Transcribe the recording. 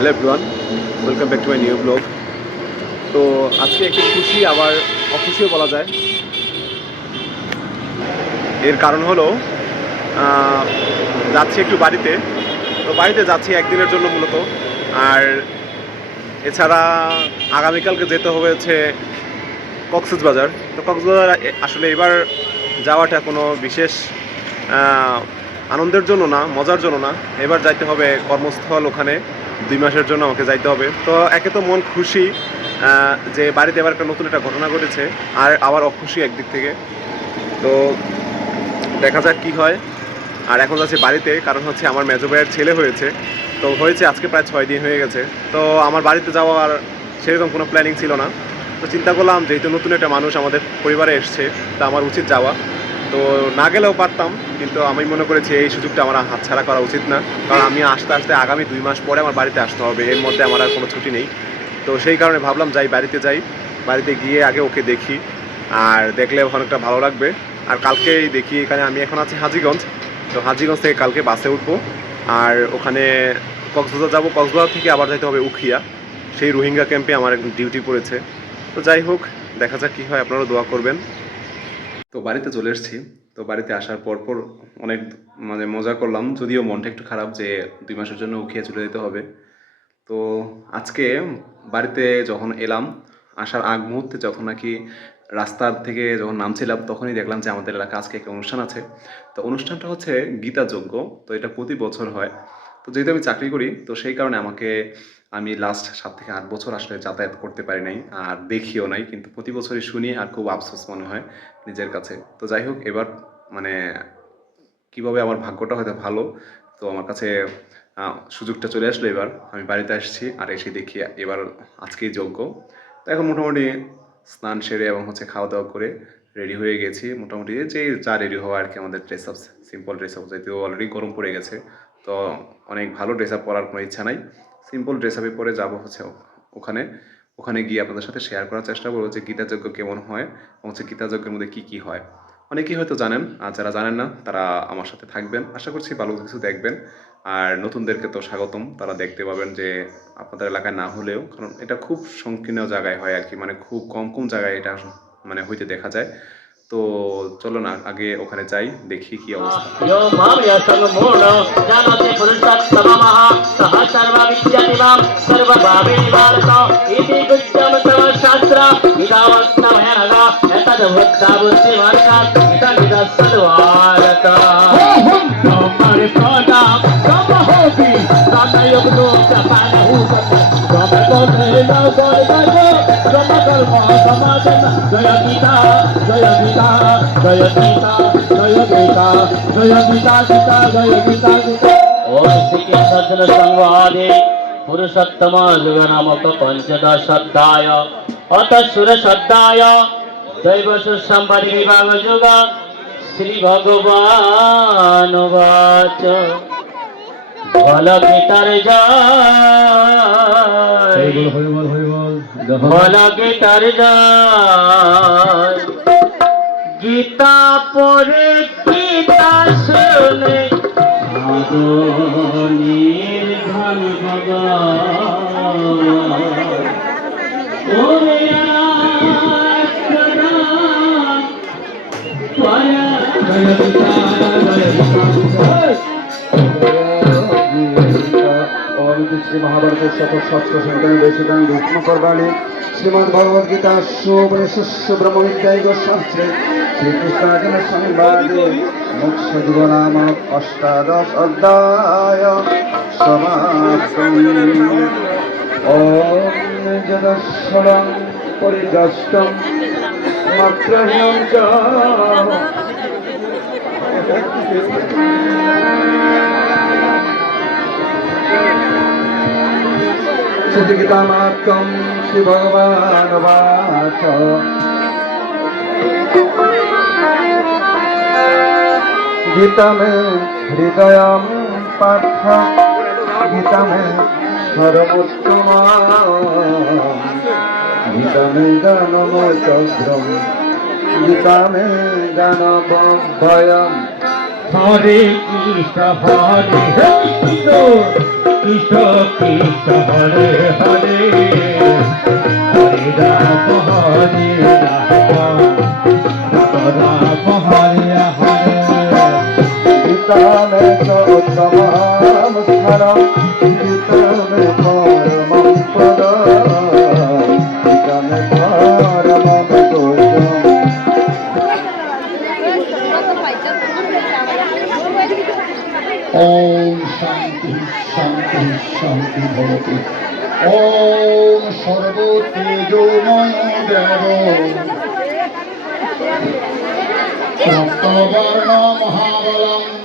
Hello everyone, welcome back to my new blog. তো আজকে একটু খুশি আবার অখুশিও বলা যায়। এর কারণ হলো যাচ্ছি একটু বাড়িতে। তো বাড়িতে যাচ্ছি একদিনের জন্য মূলত। আর এছাড়া আগামীকালকে যেতে হবে হচ্ছে কক্সবাজার। তো কক্সবাজার আসলে এবার যাওয়াটা কোনো বিশেষ আনন্দের জন্য না, মজার জন্য না। এবার যাইতে হবে কর্মস্থল, ওখানে 2 মাসের জন্য আমাকে যাইতে হবে। তো একে তো মন খুশি যে বাড়িতে এবার একটা নতুন একটা ঘটনা ঘটেছে, আর আবার অখুশি একদিক থেকে। তো দেখা যাক কী হয়। আর এখন যাচ্ছি বাড়িতে, কারণ হচ্ছে আমার মেজো ভাইয়ের ছেলে হয়েছে। তো হয়েছে আজকে প্রায় 6 দিন হয়ে গেছে। তো আমার বাড়িতে যাওয়ার সেরকম কোনো প্ল্যানিং ছিল না। তো চিন্তা করলাম যেহেতু নতুন একটা মানুষ আমাদের পরিবারে এসছে, তা আমার উচিত যাওয়া। তো না গেলেও পারতাম, কিন্তু আমি মনে করেছি এই সুযোগটা আমার হাতছাড়া করা উচিত না। কারণ আমি আসতে আসতে আগামী 2 মাস পরে আমার বাড়িতে আসতে হবে, এর মধ্যে আমার আর কোনো ছুটি নেই। তো সেই কারণে ভাবলাম বাড়িতে যাই, বাড়িতে গিয়ে আগে ওকে দেখি, আর দেখলে অনেকটা ভালো লাগবে। আর কালকেই দেখি, এখানে আমি এখন আছি হাজীগঞ্জ। তো হাজীগঞ্জ থেকে কালকে বাসে উঠবো, আর ওখানে কক্সবাজার যাবো। কক্সবাজার থেকে আবার যাইতে হবে উখিয়া, সেই রোহিঙ্গা ক্যাম্পে আমার একদম ডিউটি পড়েছে। তো যাই হোক, দেখা যাক কী হয়, আপনারাও দোয়া করবেন। তো বাড়িতে চলে এসেছি। তো বাড়িতে আসার পর অনেক মজা করলাম, যদিও মনটা একটু খারাপ যে 2 মাসের জন্য উখিয়া চলে যেতে হবে। তো আজকে বাড়িতে যখন এলাম, আসার আগ মুহূর্তে যখন নাকি রাস্তার থেকে যখন নামছিলাম, তখনই দেখলাম যে আমাদের এলাকা আজকে একটা অনুষ্ঠান আছে। তো অনুষ্ঠানটা হচ্ছে গীতা যজ্ঞ। তো এটা প্রতি বছর হয়। তো যেহেতু আমি চাকরি করি, তো সেই কারণে আমি লাস্ট 7 থেকে 8 বছর আসলে যাতায়াত করতে পারি নাই, আর দেখিও নাই। কিন্তু প্রতি বছরই শুনি, আর খুব আফসোস মনে হয় নিজের কাছে। তো যাই হোক, এবার মানে কীভাবে আমার ভাগ্যটা হয়তো ভালো, তো আমার কাছে সুযোগটা চলে আসলো। এবার আমি বাড়িতে আসছি, আর এসে দেখি এবার আজকেই যজ্ঞ। তো এখন মোটামুটি স্নান সেরে এবং খাওয়া দাওয়া করে রেডি হয়ে গেছি। মোটামুটি যে যা রেডি হওয়া আর কি, আমাদের dress up, simple dress up, যেহেতু অলরেডি গরম পড়ে গেছে। তো অনেক ভালো ড্রেস আপ পরার কোনো ইচ্ছা নাই, সিম্পল ড্রেস আপে পরে যাবো ওখানে। ওখানে গিয়ে আপনাদের সাথে শেয়ার করার চেষ্টা করবো যে গীতা যজ্ঞ কেমন হয়, এবং গীতা যজ্ঞের মধ্যে কী কী হয়। অনেকেই হয়তো জানেন, আর যারা জানেন না তারা আমার সাথে থাকবেন। আশা করছি ভালো কিছু দেখবেন। আর নতুনদেরকে তো স্বাগতম, তারা দেখতে পাবেন যে আপনাদের এলাকায় না হলেও, কারণ এটা খুব সংকীর্ণ জায়গায় হয় আর কি, খুব কম জায়গায় এটা হইতে দেখা যায়। তো চলো না আগে ওখানে যাই, দেখি কি অবস্থা। पुरुषोत्तम युग नामक पंचदशाध्याय अथ सुरश्रद्धाय दैव सुसंपदि विभाग युग श्री भगवान वाच भल गीतार जय भल गीतार जय गीता पढ़े गीता सुने निर्धन श्री महाभारत शतक शास्त्र संकलन देशिकांग विष्णु पर्वाणि श्रीमद् भगवद गीता सुपनिषत्सु ब्रह्म विद्याय शास्त्रे श्रीकृष्णार्जुन संवादे मोक्ष युग नामक अष्टादश अध्याय समाप्तम्। ओम जदस्वरं परिदष्टं मात्रह्यं च गीतामात्मं श्री भगवान वाच गीता में हृदय पाठ गीता में सर्वोत्तम गीता में ज्ञानमयग्रम गीता में ज्ञानबोधयम् हरे कृष्ण কৃষ্ণ কৃষ্ণ হরে হরে হরে রাম হরে রাম রাম হরে হরে गीता में सर्वोत्तमं स्थानं गीता में परमं पदं गीता में परमं पुरुषं ओम शांति शांति शांति भवतु ओम सर्वतेजोमय देव रक्तवर्ण महाबलम्